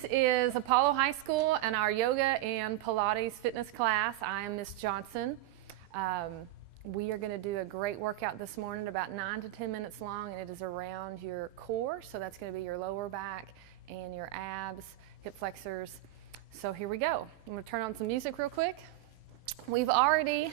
This is Apollo High School and our yoga and Pilates fitness class. I am Miss Johnson. We are going to do a great workout this morning, about 9 to 10 minutes long, and it is around your core. So that's going to be your lower back and your abs, hip flexors. So here we go. I'm going to turn on some music real quick. We've already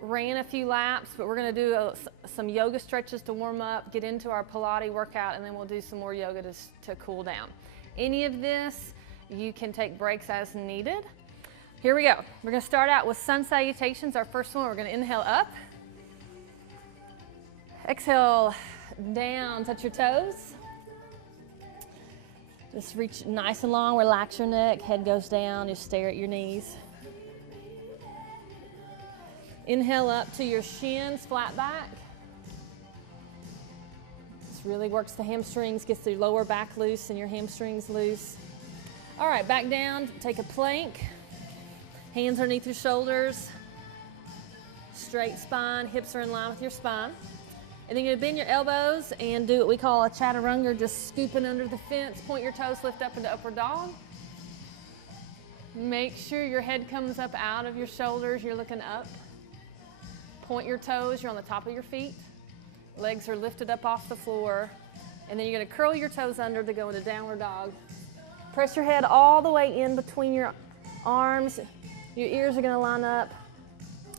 ran a few laps, but we're going to do some yoga stretches to warm up, get into our Pilates workout, and then we'll do some more yoga to cool down. Any of this, you can take breaks as needed. Here we go. We're going to start out with sun salutations. Our first one, we're going to inhale up. Exhale down, touch your toes. Just reach nice and long, relax your neck, head goes down, just stare at your knees. Inhale up to your shins, flat back. This really works the hamstrings, gets the lower back loose and your hamstrings loose. All right, back down, take a plank. Hands underneath your shoulders. Straight spine, hips are in line with your spine. And then you're gonna bend your elbows and do what we call a chaturanga, just scooping under the fence, point your toes, lift up into upward dog. Make sure your head comes up out of your shoulders, you're looking up. Point your toes, you're on the top of your feet. Legs are lifted up off the floor. And then you're gonna curl your toes under to go into downward dog. Press your head all the way in between your arms. Your ears are gonna line up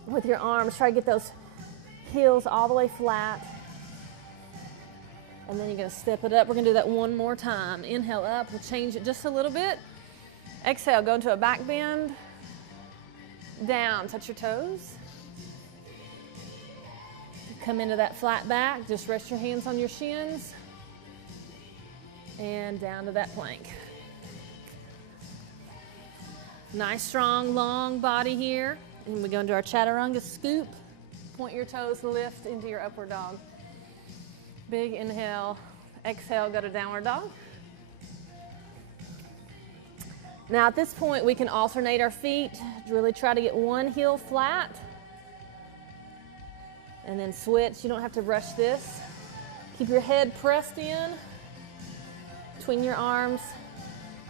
with your arms. Try to get those heels all the way flat. And then you're gonna step it up. We're gonna do that one more time. Inhale up, we'll change it just a little bit. Exhale, go into a back bend. Down, touch your toes. Come into that flat back, just rest your hands on your shins and down to that plank. Nice, strong, long body here. And we go into our chaturanga scoop. Point your toes, lift into your upward dog. Big inhale, exhale, go to downward dog. Now at this point, we can alternate our feet. Really try to get one heel flat. And then switch. You don't have to rush this. Keep your head pressed in between your arms.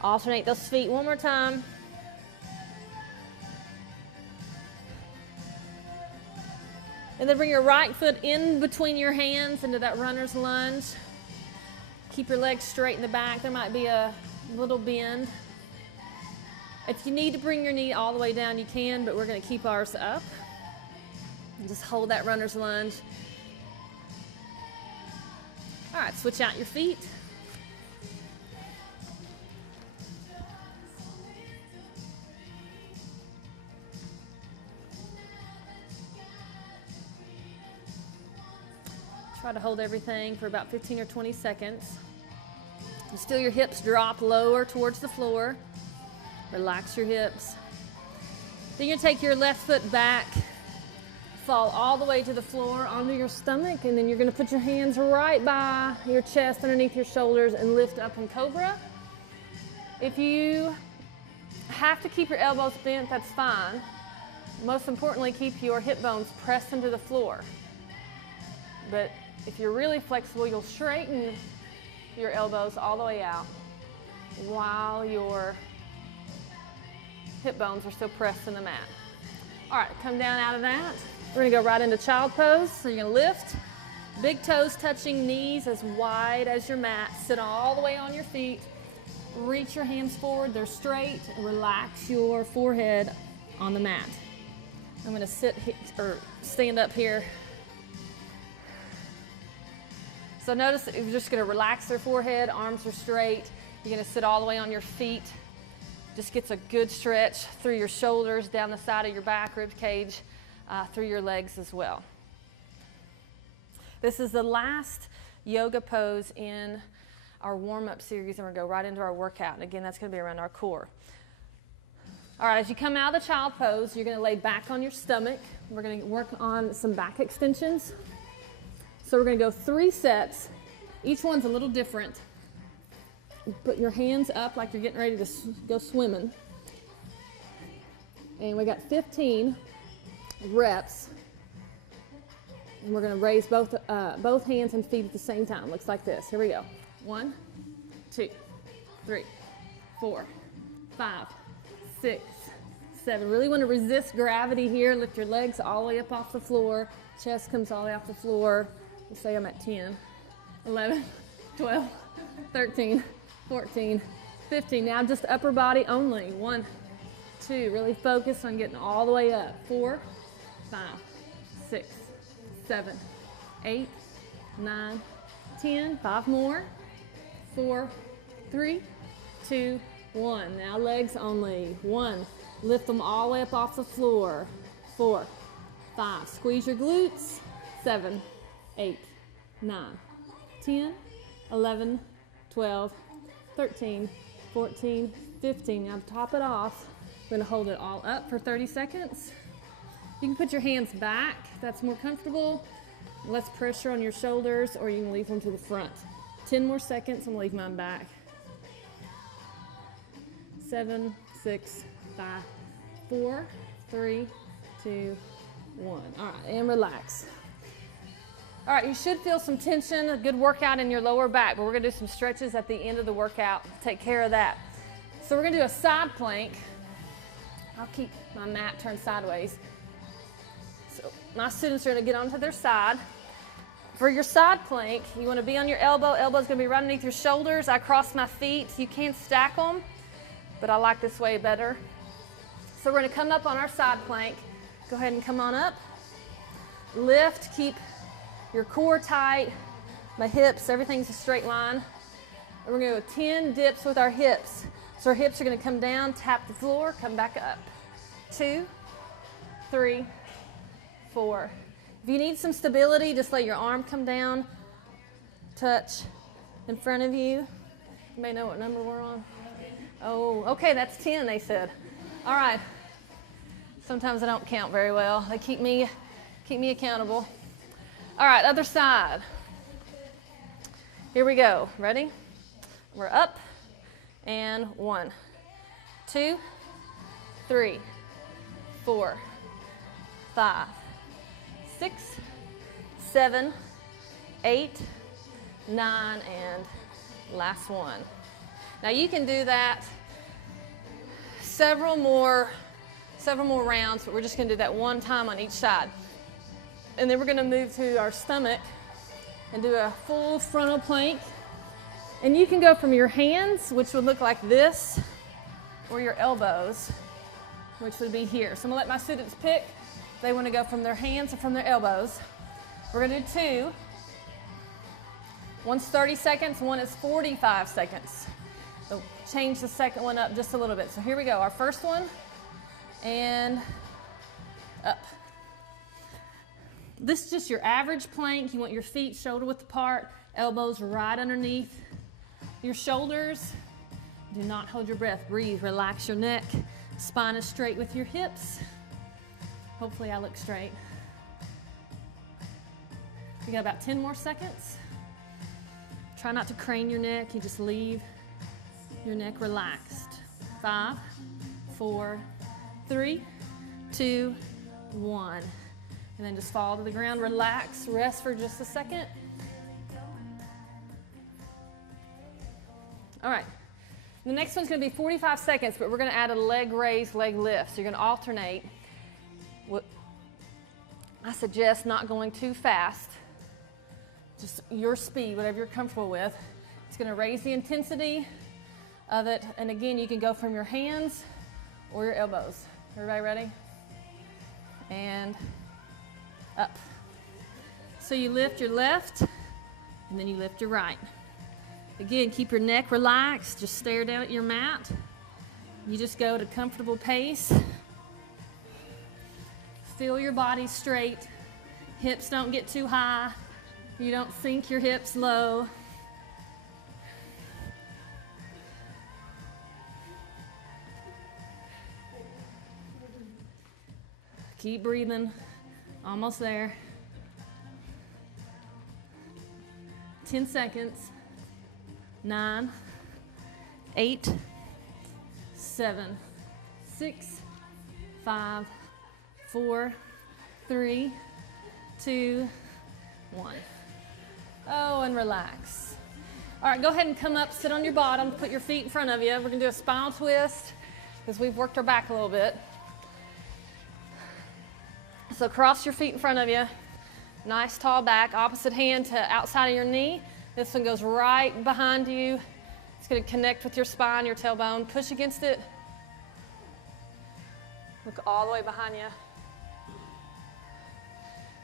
Alternate those feet one more time. And then bring your right foot in between your hands into that runner's lunge. Keep your legs straight in the back. There might be a little bend. If you need to bring your knee all the way down, you can, but we're going to keep ours up. And just hold that runner's lunge. All right, switch out your feet. Try to hold everything for about 15 or 20 seconds. Just feel your hips drop lower towards the floor. Relax your hips. Then you're going to take your left foot back. Fall all the way to the floor onto your stomach, and then you're going to put your hands right by your chest underneath your shoulders and lift up in cobra. If you have to keep your elbows bent, that's fine. Most importantly, keep your hip bones pressed into the floor. But if you're really flexible, you'll straighten your elbows all the way out while your hip bones are still pressed in the mat. All right, come down out of that. We're gonna go right into child pose. So you're gonna lift, big toes touching, knees as wide as your mat. Sit all the way on your feet. Reach your hands forward, they're straight. Relax your forehead on the mat. I'm gonna stand up here. So notice that you're just gonna relax their forehead, arms are straight. You're gonna sit all the way on your feet. Just gets a good stretch through your shoulders, down the side of your back, rib cage, through your legs as well. This is the last yoga pose in our warm-up series, and we're going to go right into our workout. And again, that's going to be around our core. All right, as you come out of the child pose, you're going to lay back on your stomach. We're going to work on some back extensions. So we're going to go 3 sets. Each one's a little different. Put your hands up like you're getting ready to go swimming. And we got 15 reps. And we're going to raise both hands and feet at the same time. Looks like this. Here we go. 1, 2, 3. 4, 5, 6, 7. Really want to resist gravity here. Lift your legs all the way up off the floor. Chest comes all the way off the floor. Let's say I'm at 10, 11, 12, 13, 14, 15. Now just upper body only. 1, 2. Really focus on getting all the way up. 4, 5, 6, 7, 8, 9, 10. 5 more. 4, 3, 2, 1. Now legs only. 1. Lift them all the way up off the floor. 4, 5. Squeeze your glutes. 7, 8, 9, 10, 11, 12, 13, 14, 15. Now top it off. We're going to hold it all up for 30 seconds. You can put your hands back if that's more comfortable. Less pressure on your shoulders, or you can leave them to the front. 10 more seconds. I'm going to leave mine back. 7, 6, 5, 4, 3, 2, 1. All right, and relax. All right, you should feel some tension, a good workout in your lower back, but we're going to do some stretches at the end of the workout to take care of that. So we're going to do a side plank. I'll keep my mat turned sideways. So my students are going to get onto their side. For your side plank, you want to be on your elbow. Elbow's going to be right underneath your shoulders. I cross my feet. You can stack them, but I like this way better. So we're going to come up on our side plank. Go ahead and come on up. Lift, keep your core tight, my hips, everything's a straight line. And we're going to go 10 dips with our hips. So our hips are going to come down, tap the floor, come back up. 2, 3, 4. If you need some stability, just let your arm come down, touch in front of you. You may know what number we're on. Oh, okay, that's 10, they said. All right. Sometimes I don't count very well. They keep me accountable. All right, other side. Here we go. Ready? We're up. And 1, 2, 3, 4, 5, 6, 7, 8, 9, and last one. Now you can do that several more rounds, but we're just going to do that one time on each side. And then we're going to move to our stomach and do a full frontal plank. And you can go from your hands, which would look like this, or your elbows, which would be here. So I'm going to let my students pick if they want to go from their hands or from their elbows. We're going to do 2. One's 30 seconds, one is 45 seconds. So change the second one up just a little bit. So here we go. Our first one, and up. This is just your average plank. You want your feet shoulder width apart, elbows right underneath your shoulders. Do not hold your breath. Breathe, relax your neck. Spine is straight with your hips. Hopefully I look straight. You got about 10 more seconds. Try not to crane your neck. You just leave your neck relaxed. 5, 4, 3, 2, 1. And then just fall to the ground, relax, rest for just a second. All right, the next one's gonna be 45 seconds, but we're gonna add a leg raise, leg lift. So you're gonna alternate. I suggest not going too fast, just your speed, whatever you're comfortable with. It's gonna raise the intensity of it. And again, you can go from your hands or your elbows. Everybody ready? And up. So you lift your left, and then you lift your right. Again, keep your neck relaxed. Just stare down at your mat. You just go at a comfortable pace. Feel your body straight. Hips don't get too high. You don't sink your hips low. Keep breathing. Almost there. 10 seconds. 9, 8, 7, 6, 5, 4, 3, 2, 1. Oh, and relax. All right, go ahead and come up, sit on your bottom, put your feet in front of you. We're gonna do a spinal twist because we've worked our back a little bit. So cross your feet in front of you. Nice tall back, opposite hand to outside of your knee. This one goes right behind you. It's gonna connect with your spine, your tailbone. Push against it. Look all the way behind you.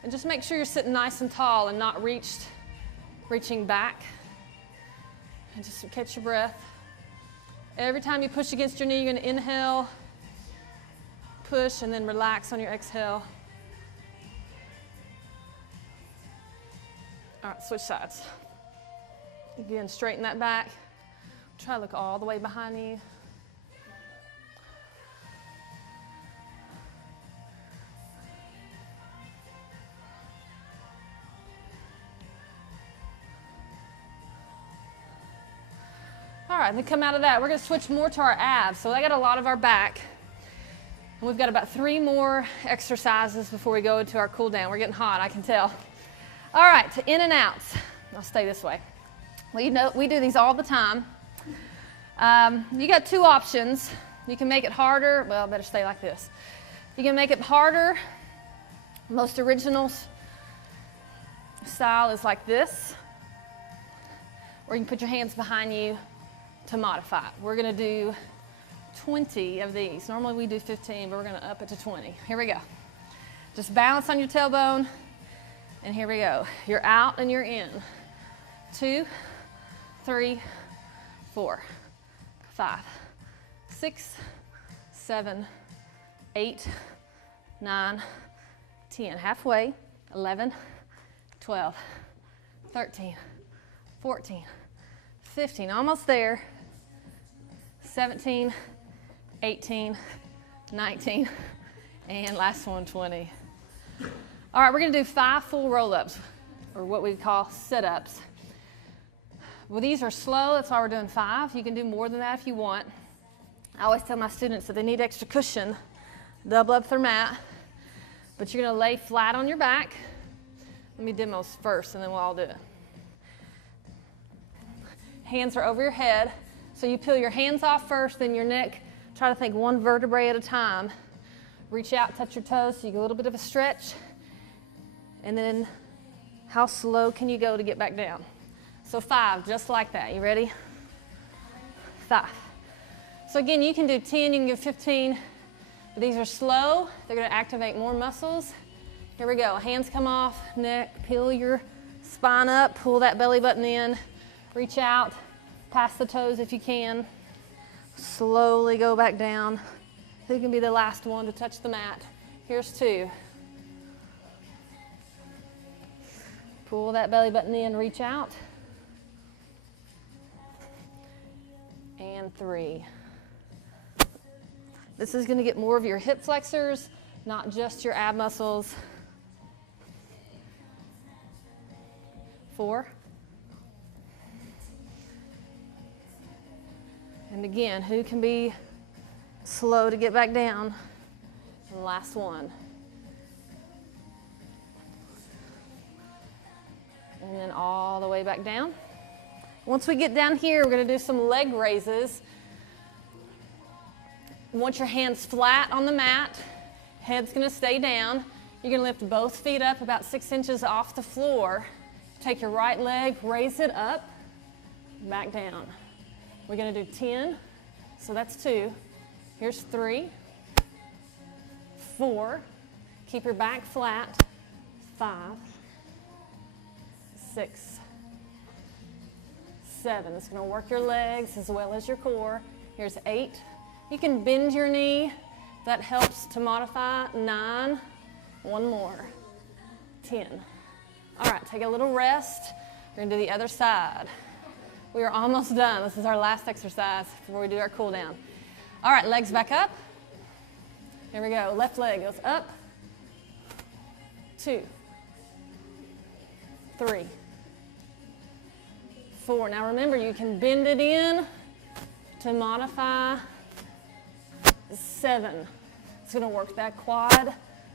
And just make sure you're sitting nice and tall and not reaching back. And just catch your breath. Every time you push against your knee, you're gonna inhale, push, and then relax on your exhale. All right, switch sides. Again, straighten that back. Try to look all the way behind you. All right, then come out of that. We're gonna switch more to our abs. So I got a lot of our back. And we've got about 3 more exercises before we go into our cool down. We're getting hot, I can tell. All right, to in and outs. I'll stay this way. Well, you know, we do these all the time. You got 2 options. You can make it harder. Well, I better stay like this. You can make it harder. Most original style is like this. Or you can put your hands behind you to modify it. We're gonna do 20 of these. Normally we do 15, but we're gonna up it to 20. Here we go. Just balance on your tailbone, and here we go. You're out and you're in. 2, 3, 4, 5, 6, 7, 8, 9, 10. Halfway. 11, 12, 13, 14, 15. Almost there. 17, 18, 19, and last one, 20. All right, we're gonna do 5 full roll-ups, or what we call sit-ups. Well, these are slow, that's why we're doing 5. You can do more than that if you want. I always tell my students that they need extra cushion, double up their mat, but you're gonna lay flat on your back. Let me demo first, and then we'll all do it. Hands are over your head. So you peel your hands off first, then your neck. Try to think 1 vertebrae at a time. Reach out, touch your toes, so you get a little bit of a stretch. And then how slow can you go to get back down? So 5, just like that. You ready? 5. So again, you can do 10, you can do 15. But these are slow. They're gonna activate more muscles. Here we go. Hands come off, neck, peel your spine up, pull that belly button in, reach out. Pass the toes if you can. Slowly go back down. Who can be the last one to touch the mat? Here's 2. Pull that belly button in, reach out. And 3. This is gonna get more of your hip flexors, not just your ab muscles. 4. And again, who can be slow to get back down? And last one. And then all the way back down. Once we get down here, we're going to do some leg raises. You want your hands flat on the mat. Head's going to stay down. You're going to lift both feet up about 6 inches off the floor. Take your right leg, raise it up, back down. We're going to do 10, so that's 2. Here's 3, 4. Keep your back flat. 5, 6, 7. It's going to work your legs as well as your core. Here's 8. You can bend your knee. That helps to modify. 9. 1 more. 10. All right, take a little rest. We're going to do the other side. We are almost done. This is our last exercise before we do our cool down. All right, legs back up. Here we go. Left leg goes up. 2, 3, 4. Now remember, you can bend it in to modify. 7. It's going to work that quad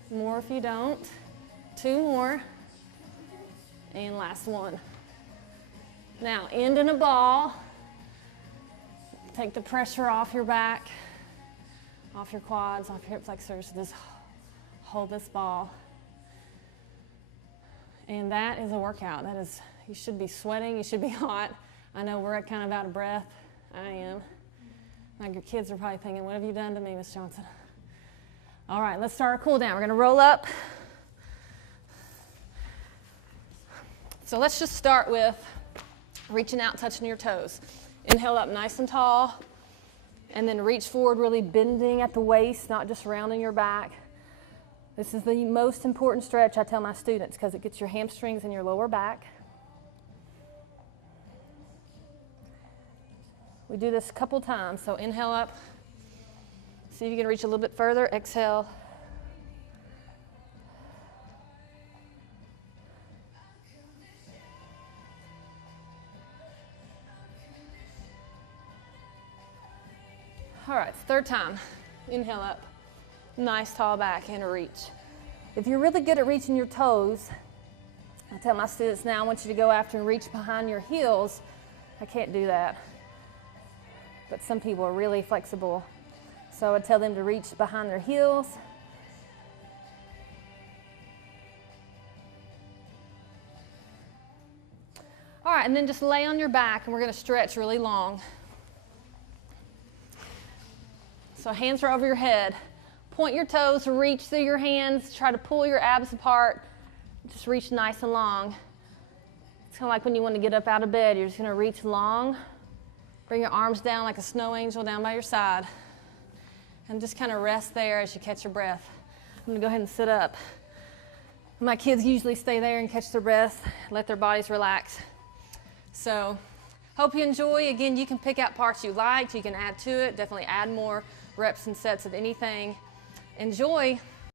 more if you don't. 2 more. And last one. Now, end in a ball. Take the pressure off your back, off your quads, off your hip flexors. Just hold this ball. And that is a workout. That is, you should be sweating, you should be hot. I know we're kind of out of breath. I am. Like your kids are probably thinking, what have you done to me, Miss Johnson? All right, let's start our cool down. We're gonna roll up. So let's just start with reaching out, touching your toes. Inhale up nice and tall, and then reach forward, really bending at the waist, not just rounding your back. This is the most important stretch I tell my students because it gets your hamstrings and your lower back. We do this a couple times, so inhale up. See if you can reach a little bit further. Exhale. All right, third time. Inhale up. Nice tall back and reach. If you're really good at reaching your toes, I tell my students now, I want you to go after and reach behind your heels. I can't do that, but some people are really flexible. So I tell them to reach behind their heels. All right, and then just lay on your back and we're gonna stretch really long. So hands are over your head. Point your toes, reach through your hands, try to pull your abs apart. Just reach nice and long. It's kind of like when you want to get up out of bed, you're just gonna reach long. Bring your arms down like a snow angel down by your side. And just kind of rest there as you catch your breath. I'm gonna go ahead and sit up. My kids usually stay there and catch their breath, let their bodies relax. So, hope you enjoy. Again, you can pick out parts you liked, you can add to it, definitely add more reps and sets of anything. Enjoy.